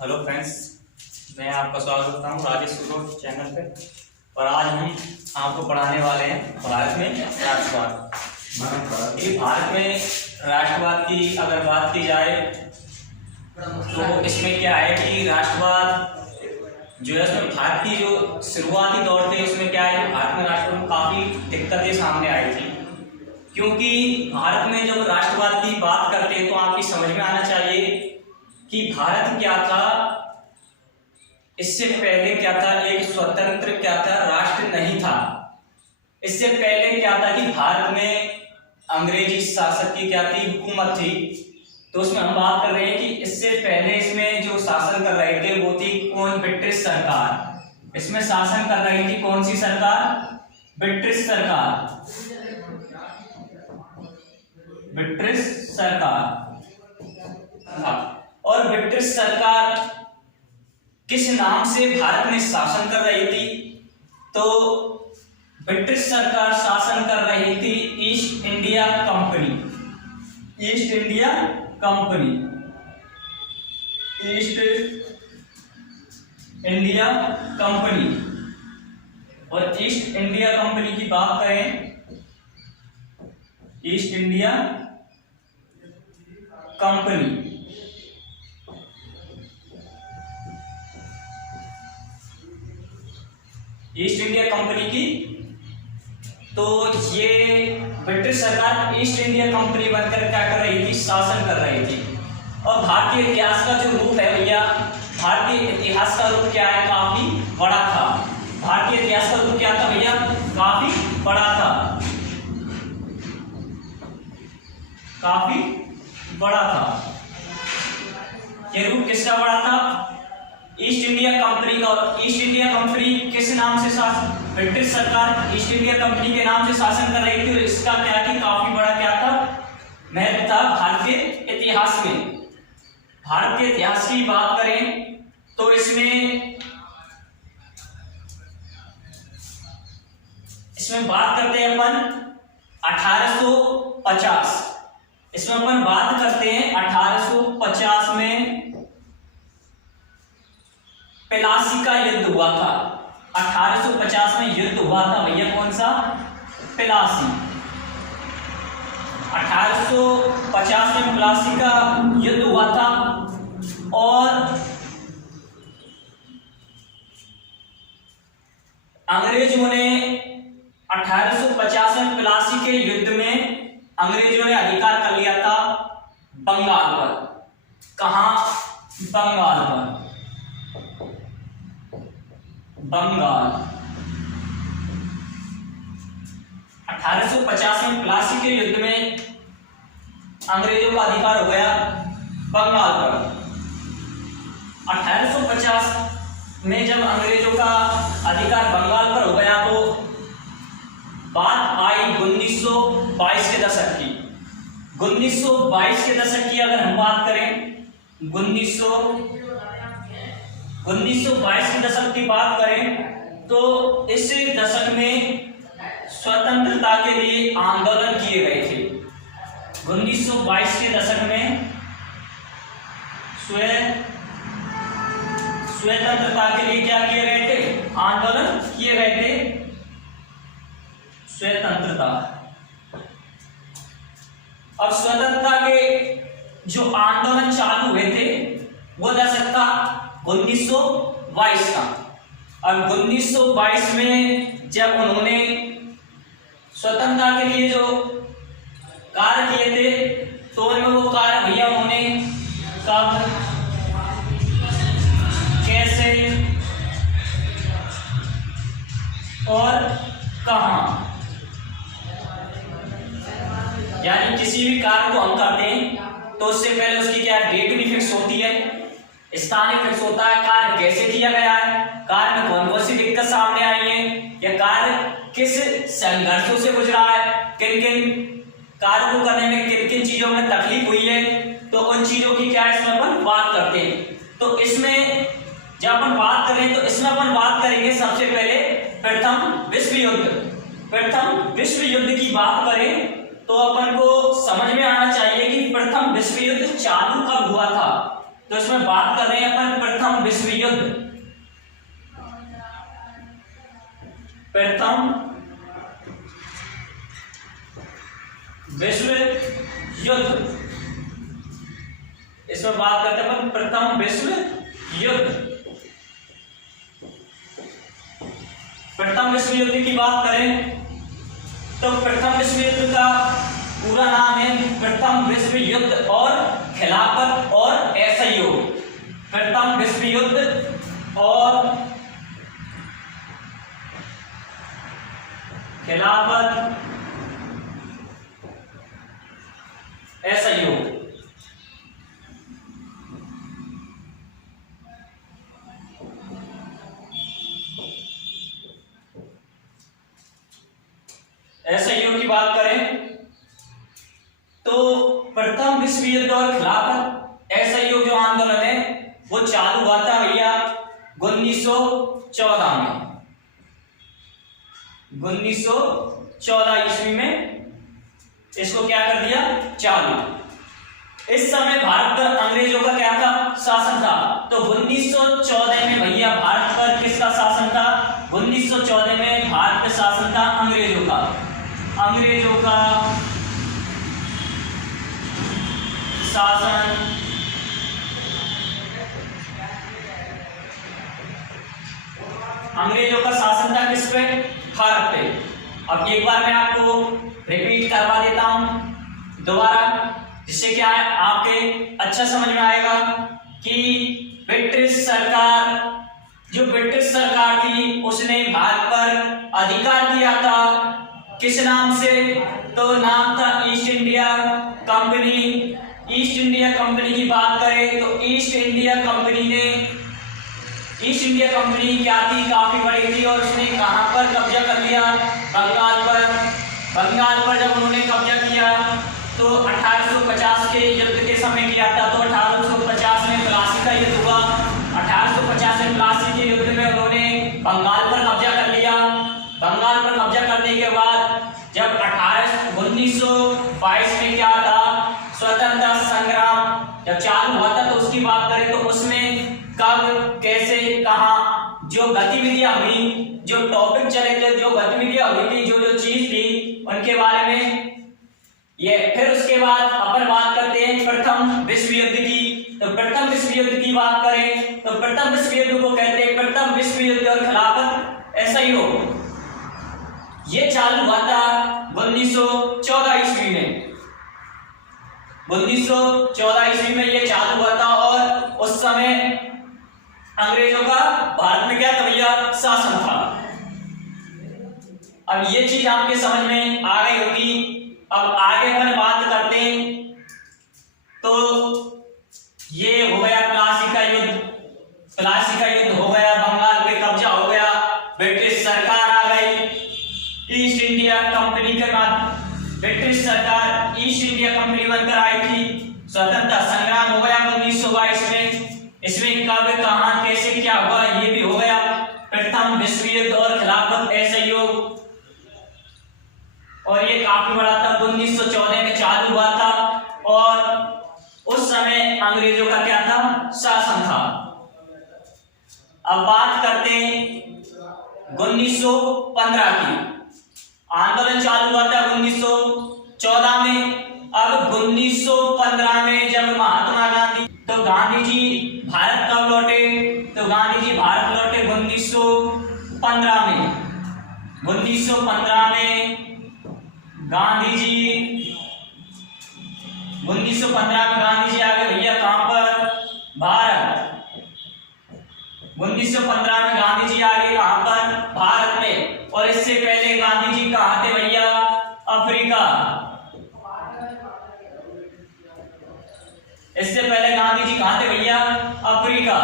Hello friends, मैं आपका स्वागत करता हूँ राजेश सुरोज चैनल पे। और आज हम आपको पढ़ाने वाले हैं भारत में राष्ट्रवाद। ये भारत में राष्ट्रवाद की अगर बात की जाए तो इसमें क्या है कि राष्ट्रवाद जो है उसमें भारत की जो शुरुआती दौर थे उसमें क्या है, भारत में राष्ट्रवाद में काफ़ी दिक्कतें सामने आई थी। क्योंकि भारत में जब राष्ट्रवाद की बात करते हैं तो आपकी समझ में आना चाहिए कि भारत क्या था, इससे पहले क्या था, एक स्वतंत्र क्या था, राष्ट्र नहीं था। इससे पहले क्या था कि भारत में अंग्रेजी शासक की क्या थी, हुकूमत थी। तो उसमें हम बात कर रहे हैं कि इससे पहले इसमें जो शासन कर रहे थे वो थी कौन, ब्रिटिश सरकार। इसमें शासन कर रही थी कौन सी सरकार, ब्रिटिश सरकार, ब्रिटिश सरकार। और ब्रिटिश सरकार किस नाम से भारत में शासन कर रही थी, तो ब्रिटिश सरकार शासन कर रही थी east India company, east India company, east India company. और ईस्ट इंडिया कंपनी की बात करें, east India company, east India company की, तो ये ब्रिटिश सरकार ईस्ट इंडिया कंपनी बनकर क्या कर रही थी, शासन कर रही थी। और भारतीय इतिहास का जो रूप है भैया, भारतीय इतिहास का रूप क्या है, काफी बड़ा था। भारतीय इतिहास का रूप क्या था भैया, काफी बड़ा था, काफी बड़ा था। ये रूप किसका बड़ा था, ईस्ट इंडिया कंपनी का। और ईस्ट इंडिया कंपनी किस नाम से शासन, ब्रिटिश सरकार ईस्ट इंडिया कंपनी के नाम से शासन कर रही थी। और इसका क्या थी, काफी बड़ा क्या था, महत्व था भारतीय इतिहास में। भारत के इतिहास की बात करें तो इसमें बात करते हैं अपन 1850, इसमें अपन बात करते हैं 1850 में प्लासी का युद्ध हुआ था। 1850 में युद्ध हुआ था भैया, कौन सा, प्लासी। 1850 में प्लासी का युद्ध हुआ था। और अंग्रेजों ने 1850 में प्लासी के युद्ध में अंग्रेजों ने अधिकार कर लिया था बंगाल पर। कहां, बंगाल पर, बंगाल। 1850 में प्लासी के युद्ध में अंग्रेजों का अधिकार हो गया बंगाल पर। 1850 में जब अंग्रेजों का अधिकार बंगाल पर हो गया तो बात आई 1922 के दशक की। 1922 के दशक की अगर हम बात करें, 1922 के दशक की बात करें तो इस दशक में स्वतंत्रता के लिए आंदोलन किए गए थे। 1922 के दशक में स्वतंत्रता के लिए क्या किए गए थे, आंदोलन किए गए थे, स्वतंत्रता। अब स्वतंत्रता के जो आंदोलन चालू हुए थे वो दशक था 1922 का। अब 1922 में जब उन्होंने स्वतंत्रता के लिए जो कार्य किए थे तो उनमें वो कार्य भैया उन्होंने कब, कैसे और कहां, यानी किसी भी कार्य को हम करते हैं तो उससे पहले उसकी क्या डेट भी फिक्स होती है, स्थान फिक्स होता है, कार्य कैसे किया गया है, कार्य में कौन कौन सी दिक्कत सामने आई है, या कार्य किस संघर्षों से गुजरा है, किन किन कार्य को करने में किन किन चीजों में तकलीफ हुई है, तो उन चीजों की क्या इसमें अपन बात करते हैं। तो इसमें जब अपन बात करें तो इसमें अपन बात करेंगे सबसे पहले प्रथम विश्व युद्ध। प्रथम विश्व युद्ध की बात करें तो अपन को समझ में आना चाहिए कि प्रथम विश्व युद्ध चालू कब हुआ था। तो इसमें बात कर रहे हैं अपन प्रथम विश्व युद्ध। प्रथम विश्व युद्ध, इसमें बात करते हैं अपन प्रथम विश्व युद्ध। प्रथम विश्व युद्ध की बात करें तो प्रथम विश्व युद्ध का पूरा नाम है प्रथम विश्व युद्ध और खिलाफत और असहयोग। प्रथम विश्व युद्ध और खिलाफत असहयोग। असहयोग की बात करें तो प्रथम विश्व युद्ध और खिलाफत असहयोग जो आंदोलन है वो चालू हुआ था भैया 1914 में। 1914 ईस्वी में इसको क्या कर दिया, चालू। इस समय भारत पर अंग्रेजों का क्या था, शासन था। तो 1914 में भैया भारत पर किसका शासन था, 1914 में भारत पर शासन था अंग्रेजों का। अंग्रेजों का शासन अंग्रेजों का शासन था किस पे, भारत पे। अब एक बार मैं आपको रिपीट करवा देता हूं दोबारा, जिससे क्या है आपके अच्छा समझ में आएगा कि ब्रिटिश सरकार, जो ब्रिटिश सरकार थी उसने भारत पर अधिकार दिया था किस नाम से, तो नाम था east India company. East India company की बात करें तो ईस्ट इंडिया कंपनी क्या थी, काफी बड़ी थी और उसने कहां पर कब्जा कर लिया, बंगाल पर। बंगाल पर जब उन्होंने कब्जा किया तो 1850 के युद्ध के समय किया था। तो 1850 में प्लासी का युद्ध हुआ। 1850 में प्लासी के युद्ध में उन्होंने बंगाल पर कब्जा कर लिया। बंगाल पर कब्जा करने के बाद जब 1922 में क्या था, स्वतंत्रता संग्राम जब चालू हुआ था, तो उसकी बात करें तो उसमें कब, कैसे, कहां जो गतिविधियां हुई, जो टॉपिक चले थे, जो गतिविधियां हुई थी, जो चीज थी, उनके बारे में ये। फिर उसके बाद अपन बात करते हैं प्रथम विश्व युद्ध की। तो प्रथम विश्व युद्ध की बात करें तो प्रथम विश्व युद्ध को कहते हैं प्रथम विश्व युद्ध और खिलाफत असहयोग। ये चालू हुआ था 1914 ईस्वी में। 1914 ईस्वी में ये चालू हुआ था और उस समय अंग्रेजों का भारत में क्या था भैया, शासन था। अब ये चीज आपके समझ में आ गई होगी। अब आगे अपन बात करते हैं तो ये हो गया प्लासी का युद्ध। प्लासी का युद्ध हो गया, बंगाल पे कब्जा हो गया, ब्रिटिश सरकार आ गई, ईस्ट इंडिया कंपनी के बाद ब्रिटिश सरकार ईस्ट इंडिया कंपनी बनकर आई थी। स्वतंत्रता संग्राम हो गया 1922 में। इसमें कब, कहां, कैसे, क्या हुआ, ये भी हो गया। प्रथम विश्व युद्ध और खिलाफत असहयोग, और ये काफी बड़ा था, 1914 में चालू हुआ था और उस समय अंग्रेजों का क्या था, शासन था। अब बात करते हैं 1915 की। आंदोलन चालू हुआ था 1914 में। अब 1915 में जब महात्मा गांधी, तो गांधी जी भारत कब लौटे, तो गांधी जी भारत लौटे 1915 में। 1915 में गांधी जी 1915 में गांधी जी आ गए भैया कहां पर, भारत। 1915 में गांधी जी आ गए कहां पर, भारत में। और इससे पहले गांधी जी कहां थे भैया, अफ्रीका। इससे पहले गांधी जी कहां थे भैया, अफ्रीका।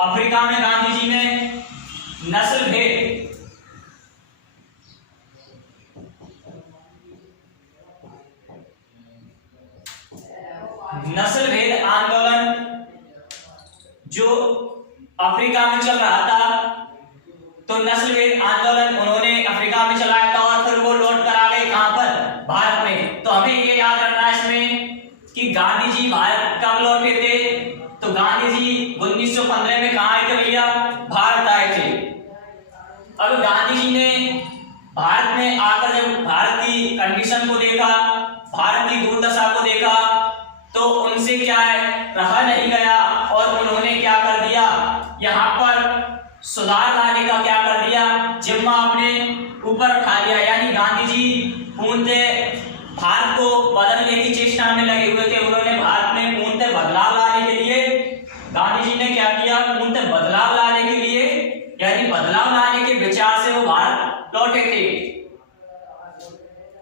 अफ्रीका में गांधी जी ने नस्ल भेद आंदोलन जो अफ्रीका में चल रहा था, तो नस्ल भेद आंदोलन उन्होंने अफ्रीका में चलाया था और फिर वो लौट कर आ गए कहां पर, भारत में। तो हमें ये याद गांधी जी भारत कब लौटे थे, तो गांधी जी 1915 में कहाँ आए थे भैया, भारत आए थे। अब गांधी जी ने भारत में आकर जब भारत की कंडीशन को देखा, भारत की दुर्दशा को देखा, तो उनसे क्या है रहा नहीं गया और उन्होंने क्या कर दिया, यहाँ पर सुधार लाने का क्या कर दिया, जिम्मा अपने ऊपर उठा लिया। यानी गांधी जी पूर्णतः भारत को बदलने की चेष्टा में लगे हुए थे। उन्होंने भारत में पूर्णतः बदलाव लाने के लिए, गांधी जी ने क्या किया, पूर्णतः बदलाव लाने के लिए, यानी बदलाव लाने के विचार से वो भारत लौटे थे।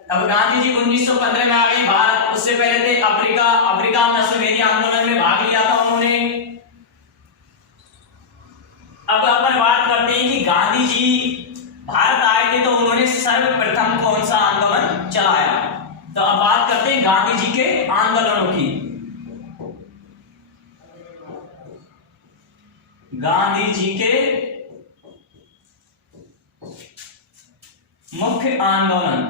अब गांधी जी 1915 में आ गए भारत, उससे पहले थे अफ्रीका में अश्वमेध आंदोलन में भाग लिया था उन्होंने। अब अपन बात करते हैं कि गांधी जी भारत आए थे तो उन्होंने सर्वप्रथम कौन सा आंदोलन चलाया। तो अब बात करते हैं गांधी जी के आंदोलनों की। गांधी जी के मुख्य आंदोलन,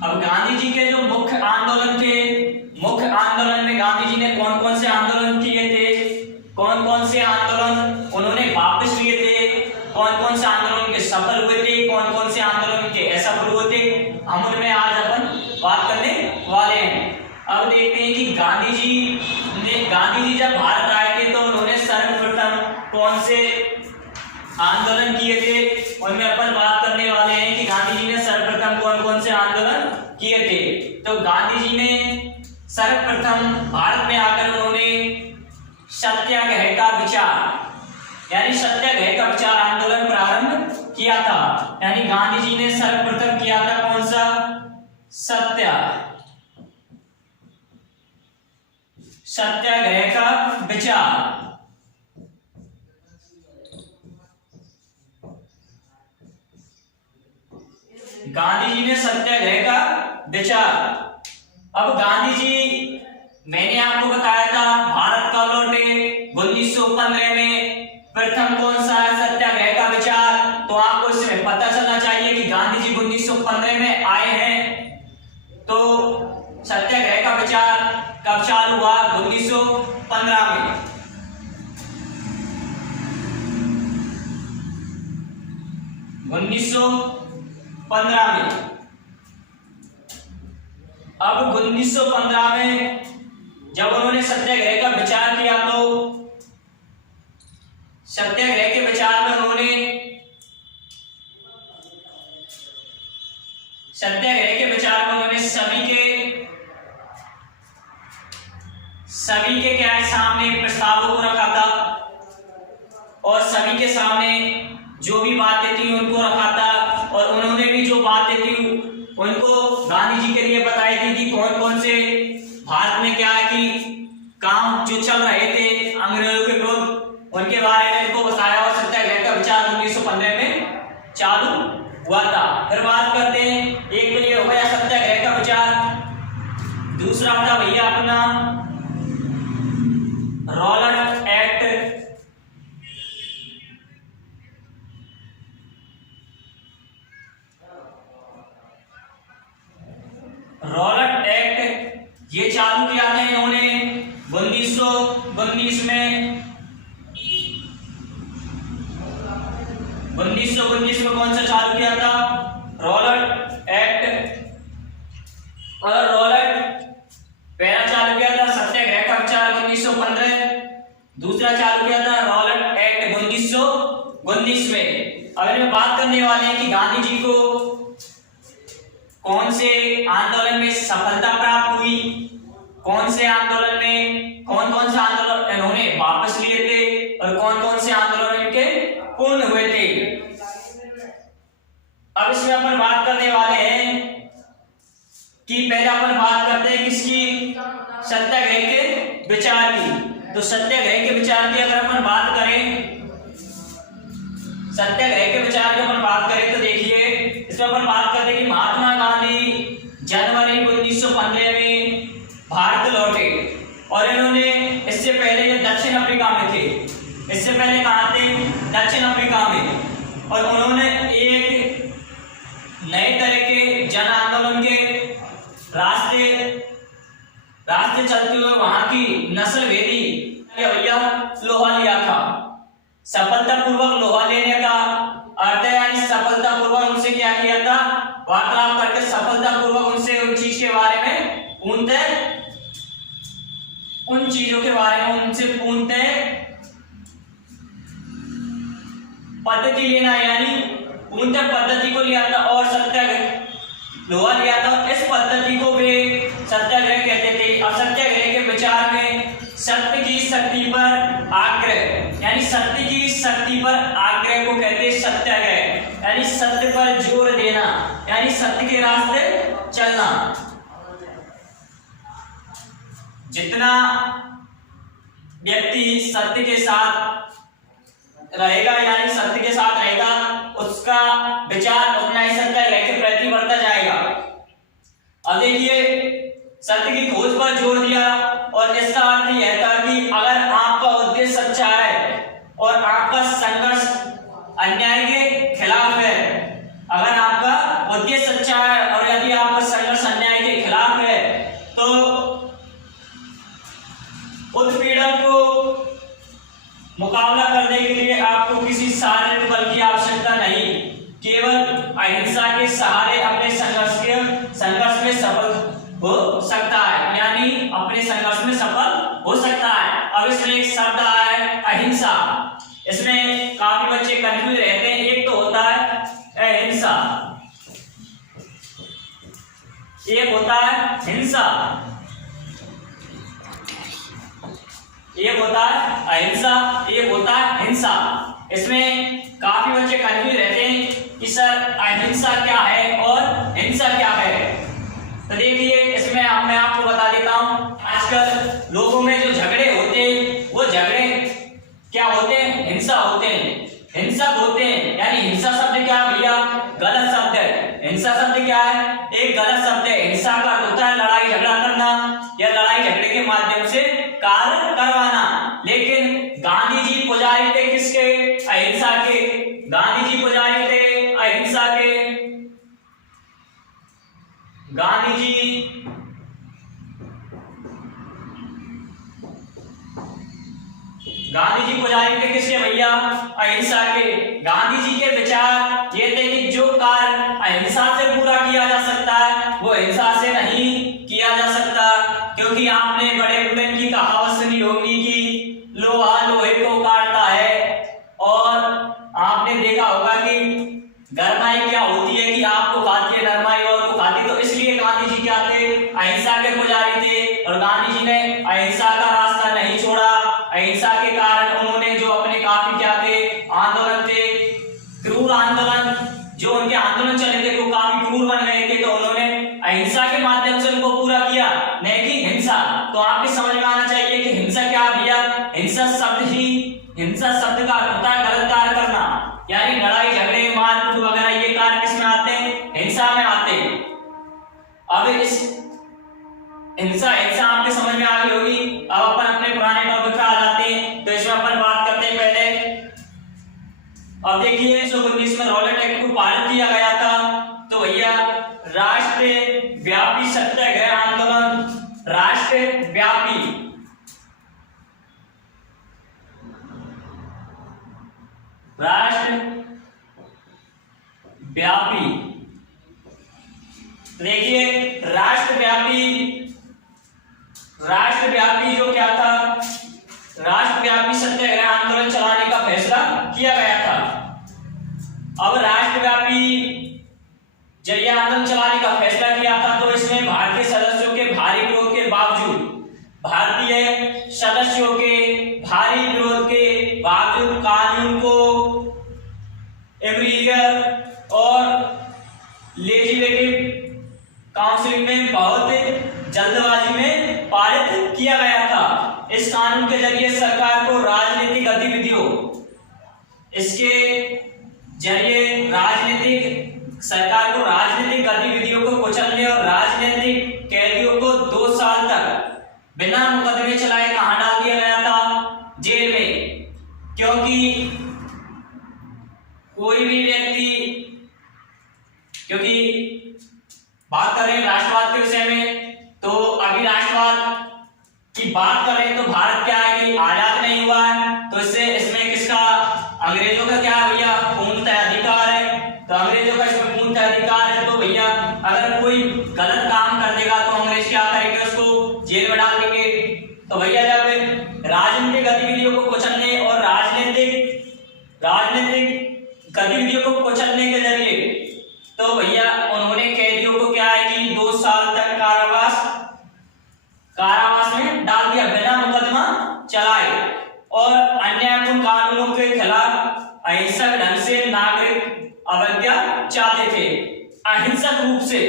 अब गांधी जी के जो मुख्य आंदोलन थे, मुख्य आंदोलन में गांधी जी ने कौन कौन से आंदोलन किए थे, कौन कौन से आंदोलन उन्होंने वापस लिए थे, कौन कौन से आंदोलन के सफल हुए थे, कौन कौन से आंदोलन के असफल हुए थे, हम उनमें आज अपन बात करने वाले हैं। अब देखते हैं कि गांधी जी जब भारत आए थे तो उन्होंने सर्वप्रथम कौन से आंदोलन किए थे, उनमें अपन बात करने वाले हैं कि गांधी जी ने सर्वप्रथम कौन कौन से आंदोलन किए थे। तो गांधी जी ने सर्वप्रथम भारत में आकर उन्होंने सत्याग्रह का विचार, यानी सत्याग्रह का विचार आंदोलन प्रारंभ किया था। यानी गांधी जी ने सर्वप्रथम किया था कौन सा, सत्याग्रह का विचार। गांधी जी ने सत्याग्रह का विचार। अब गांधी जी, मैंने आपको बताया था भारत कब लौटे, 1915 में। प्रथम कौन सा है, सत्याग्रह का विचार। तो आपको इसमें पता चलना चाहिए कि गांधी जी 1915 में आए हैं। तो सत्याग्रह का विचार कब चालू हुआ, 1915 में। अब 1915 में जब उन्होंने सत्याग्रह का विचार किया तो सत्याग्रह के विचार में उन्होंने सभी के क्या है सामने प्रस्तावों को रखा था और सभी के सामने जो भी बातें थी उनको रखा था और उन्होंने भी जो बातें थी उनको गांधी जी के लिए बताई थी कि कौन कौन से भारत में क्या है कि काम जो चल रहे थे अंग्रेजों के विरुद्ध, उनके बारे में इनको बताया और सत्याग्रह का विचार 1915 में चालू हुआ था। फिर बात करते हैं, एक तो ये हो गया सत्याग्रह का विचार, दूसरा था भैया अपना रॉलेट एक्ट। रॉलेट एक्ट ये चालू किया था इन्होंने 1919 में। 1919 में कौन सा चालू किया था, रॉलेट एक्ट। और रॉलेट पहला चालू किया था सत्याग्रह का विचार 1915, दूसरा चालू किया था रॉलेट एक्ट 1919 में। अब इनमें बात करने वाले हैं कि गांधी जी को कौन से आंदोलन में सफलता प्राप्त हुई, कौन से आंदोलन में कौन कौन से आंदोलन इन्होंने वापस लिए थे और कौन कौन से आंदोलन इनके पूर्ण हुए थे। अब इसमें अपन बात करने वाले हैं कि पहले अपन बात करते हैं किसकी, सत्याग्रह के विचार की। तो सत्याग्रह के विचार की अगर अपन बात करें, सत्याग्रह के विचार की अपन बात करें तो देखिए इसमें अपन बात करते हैं कि महात्मा गांधी जनवरी 1915 में भारत लौटे और इन्होंने इससे पहले ये दक्षिण अफ्रीका में थे। इससे पहले कहाँ थे? दक्षिण अफ्रीका में। और उन्होंने एक नए तरह के जन आंदोलन के रास्ते चलते हुए वहां की नस्ल भेदी भैया लोहा लिया था। सफलतापूर्वक लोहा लेने का अर्थ है यानी सफलतापूर्वक उनसे क्या किया था? वार्तालाप करके सफलतापूर्वक उनसे उन चीज के बारे में पूछते, उन चीजों के बारे में उनसे पूछते पद्धति लेना, यानी पूछते पद्धति को लिया था और सत्याग्रह लोहा लिया था। इस पद्धति को वे सत्याग्रह कहते थे। और सत्याग्रह के विचार में सत्य की शक्ति पर आग्रह, यानी सत्य की शक्ति पर आग्रह को कहते हैं सत्याग्रह, यानी सत्य पर जोर देना, यानी सत्य के रास्ते चलना। जितना व्यक्ति सत्य के साथ रहेगा यानी सत्य के साथ रहेगा, उसका विचार उतना ही सत्याग्रह के प्रति बढ़ता जाएगा। अब देखिए सत्य की खोज पर जोर दिया और इसका अर्थ यह था कि अगर आपका उद्देश्य सच्चा है और आपका संघर्ष अन्याय के खिलाफ है, अगर आपका उद्देश्य सच्चा है और यदि आपका संघर्ष अन्याय के खिलाफ है, तो उत्पीड़न को मुकाबला करने के लिए आपको किसी शारीरिक बल की आवश्यकता नहीं, केवल अहिंसा के सहारे अपने संघर्ष में सफल हो सकता है, यानी अपने संघर्ष में सफल हो सकता है। अब इसमें एक शब्द आया है अहिंसा। इसमें काफी बच्चे कंफ्यूज रहते हैं। एक तो होता है अहिंसा, एक होता है हिंसा, एक होता है अहिंसा, एक होता है हिंसा। इसमें काफी बच्चे कंफ्यूज रहते हैं कि सर अहिंसा क्या है और हिंसा क्या है। तो देखिए इसमें मैं आपको बता देता हूं, आजकल लोगों में जो झगड़े होते हैं वो झगड़े क्या होते हैं? हिंसा होते हैं, हिंसक होते हैं। यानी हिंसा शब्द क्या है भैया? गलत शब्द है। हिंसा शब्द क्या है? एक गलत शब्द है। हिंसा का होता है लड़ाई झगड़ा करना या लड़ाई झगड़े के माध्यम से कार्य करवाना। लेकिन गांधी जी पुजारी थे किसके? अहिंसा के। गांधी जी पुजारी थे अहिंसा के। गांधी जी पुजारी थे किसके भैया? अहिंसा के। गांधी जी के विचार ये थे कि जो कार्य अहिंसा से पूरा किया जा सकता है वो हिंसा से नहीं किया जा सकता, क्योंकि आपने बड़े बुढ़े की कहावत सुनी होगी कि लोहा लोहे को काटता है। और आपने देखा होगा कि गरमाई क्या होती है कि आपको खाती है, नरमाई और को खाती। तो इसलिए गांधी जी क्या थे? अहिंसा के पुजारी थे। और गांधी जी ने अहिंसा का रास्ता नहीं छोड़ा। अहिंसा के कारण उन्होंने जो अपने काफी क्या थे आंदोलन थे, क्रूर आंदोलन, जो उनके आंदोलन चले थे वो काफी क्रूर बन गए थे, तो उन्होंने अहिंसा के माध्यम से उनको पूरा किया, नहीं कि हिंसा। तो आपके समझ में आना चाहिए कि हिंसा क्या भैया? हिंसा शब्द का अर्थ होता है गलत कार्य करना, यानी लड़ाई झगड़े मारपीट वगैरह ये कार्य किसमें आते हैं? हिंसा में आते हैं। अब इस हिंसा आपके समझ में आ गई होगी। अब अपन अपने पुराने टॉपिक पे आ जाते हैं। तो इसमें अपन बात करते हैं पहले। अब देखिए 1919 में रॉलेट एक्ट को पारित किया गया था। तो भैया राष्ट्रव्यापी सत्याग्रह आंदोलन, राष्ट्रव्यापी देखिए राष्ट्रव्यापी जो क्या था? राष्ट्रव्यापी सत्याग्रह आंदोलन चलाने का फैसला किया गया था। अब राष्ट्रव्यापी जब यह आंदोलन चलाने का फैसला किया था तो इसमें भारतीय सदस्यों के भारी विरोध के बावजूद कानून को एम्ब्रियर और लेजिस्लेटिव काउंसिल में बहुत जल्दबाजी में पारित किया गया था। इस कानून के जरिए सरकार को राजनीतिक गतिविधियों को कुचलने और राजनीतिक कैदियों को 2 साल तक बिना मुकदमे चलाए कहां डाल दिया गया था? चलाए और अन्यायपूर्ण कानूनों के खिलाफ अहिंसक ढंग से नागरिक अवज्ञा चाहते थे। अहिंसक रूप से,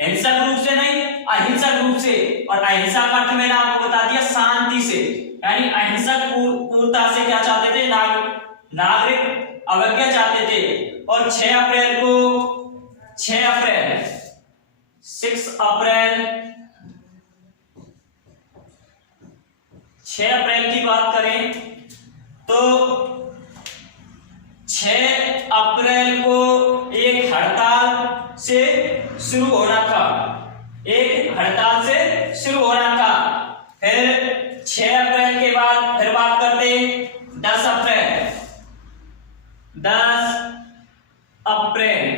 हिंसक रूप से नहीं, अहिंसक रूप से। और अहिंसा का अर्थ मैंने आपको बता दिया शांति से, यानी अहिंसक पूर्णता से क्या चाहते थे, नागरिक अवज्ञा चाहते थे। और 6 अप्रैल की बात करें तो 6 अप्रैल को एक हड़ताल से शुरू होना था, फिर 6 अप्रैल के बाद फिर बात करते 10 अप्रैल।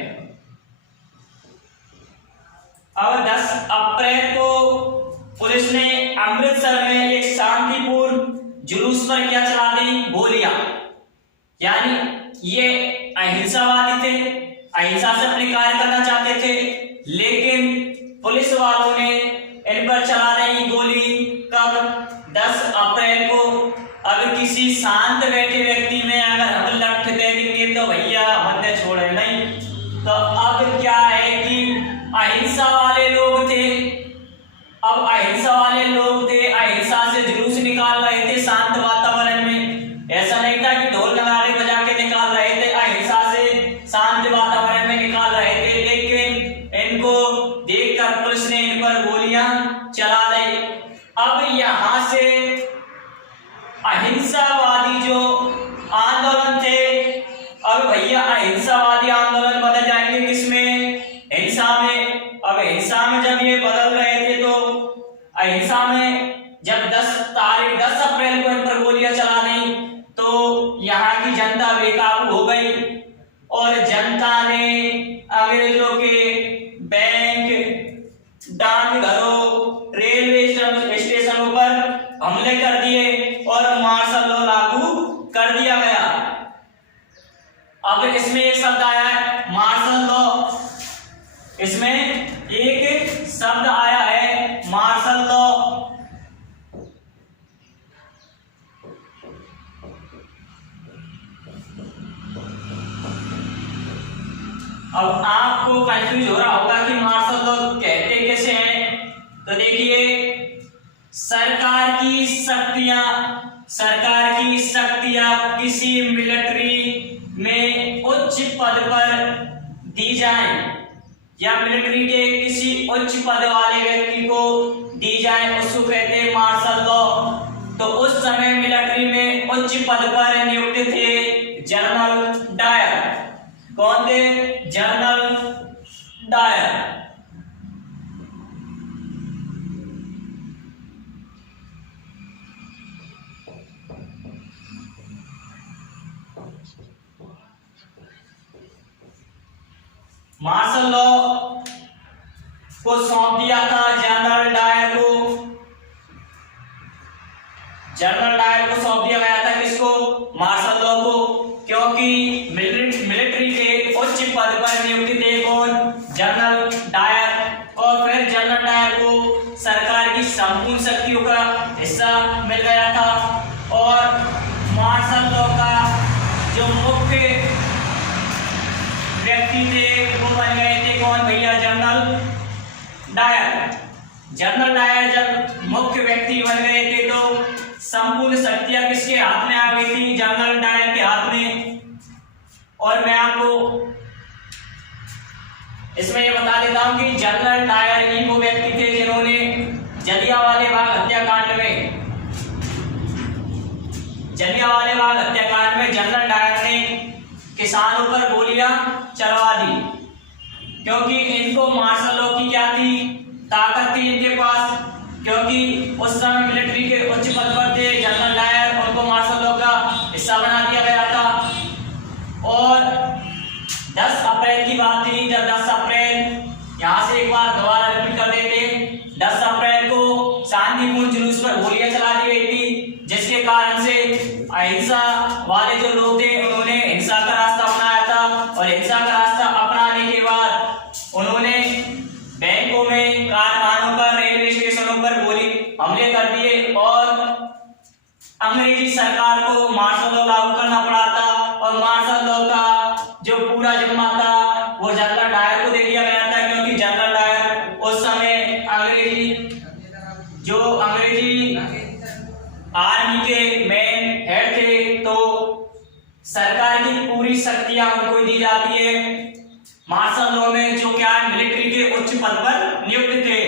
अब 10 अप्रैल को पुलिस ने अमृतसर में एक शांतिपूर्ण जुलूस पर क्या चला दी, गोलियां। यानी ये अहिंसावादी थे, अहिंसा से अपने कार्य करना चाहते थे, लेकिन पुलिस वालों ने इन पर चला दी गोली। कब? 10 अप्रैल को। अब किसी शांत बैठे व्यक्ति में अगर हम लठ दे देंगे तो भैया मत छोड़े नहीं। तो अब क्या है कि अहिंसा वाले लोग थे, अहिंसा से जुलूस निकाल रहे थे शांत वातावरण में। ऐसा नहीं था कि ढोल नगाड़े बजा के निकाल रहे थे, अहिंसा से शांत वातावरण में निकाल रहे थे, लेकिन इनको देखकर पुलिस ने इन पर गोलियां चला दी। अब यहां से अहिंसावादी जो आंदोलन थे, अब भैया अहिंसावादी आंदोलन बदल जाएंगे किसमें, हिंसा में। अब हिंसा में जब ये बदल रहे थे तो अहिंसा में जब 10 अप्रैल को इन पर गोलियां चला दी तो यहाँ की जनता बेकाबू हो गई और जनता ने अंग्रेजों के बैंक, डाकघरों, रेलवे स्टेशनों पर हमले कर दिए और मार्शल लॉ लागू कर दिया गया। अब इसमें एक शब्द आया है मार्शल लॉ, इसमें एक शब्द आया है मार्शल लॉ। अब आपको कंफ्यूज हो रहा होगा कि मार्शल लॉ कहते कैसे हैं। तो देखिए, सरकार की शक्तियां किसी मिलिट्री में उच्च पद पर दी जाएं या मिलिट्री के किसी उच्च पद वाले व्यक्ति को दी जाए, उसको कहते हैं मार्शल लॉ। तो उस समय मिलिट्री में उच्च पद पर नियुक्त थे जनरल डायर। कौन थे? General Dyer. मार्शल लॉ को सौंप दिया था जनरल डायर को। जनरल डायर को सौंप दिया गया था किसको? मार्शल लॉ को, क्योंकि मिलिट्री के उच्च पद पर नियुक्त थे कौन? General Dyer. और फिर जनरल डायर को सरकार की संपूर्ण शक्तियों का हिस्सा मिल गया था और मार्शल लॉ का जो मुख्य व्यक्ति थे वो बन गए थे कौन भैया? General Dyer. जनरल डायर जब मुख्य व्यक्ति बन गए थे तो संपूर्ण शक्तियां किसके हाथ में आ गई थी? जनरल डायर के हाथ में। और मैं आपको इसमें ये बता देता हूं कि जनरल डायर ही वो व्यक्ति थे जिन्होंने जलियांवाला बाग हत्याकांड में जनरल डायर ने किसानों पर गोलियां चलवा दी, क्योंकि इनको मार्शल लॉ की क्या थी? ताकत थी इनके पास, क्योंकि उस समय मिलिट्री के उच्च पद पर थे जनरल डायर, उनको मार्शल लॉ का हिस्सा बना दिया गया था। और 10 अप्रैल की बात थी, जब 10 अप्रैल यहाँ से एक बार दोबारा रिपीट कर देते, 10 अप्रैल को शांतिपूर्ण जुलूस पर गोलियां चला दी गई थी, जिसके कारण से अहिंसा वाले जो लोग थे उन्होंने हिंसा का रास्ता अपनाया था। और हिंसा का रास्ता अपनाने के बाद उन्होंने बैंकों में, कारखानों पर, रेलवे स्टेशनों पर गोली हमले कर दिए और अंग्रेजी सरकार को मार्शल लॉ लागू करना पड़ा था और मार्शल लॉ का जो पूरा जिम्मा था वो जनरल डायर को दे दिया गया था, क्योंकि जनरल डायर उस समय अंग्रेजी आर्मी के मेन हेड थे, तो सरकार की पूरी शक्तियां उनको दी जाती है। मार्शल लॉ में जो क्या मिलिट्री के उच्च पद पर नियुक्त थे।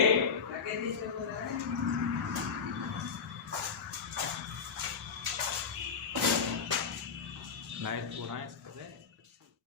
नाइस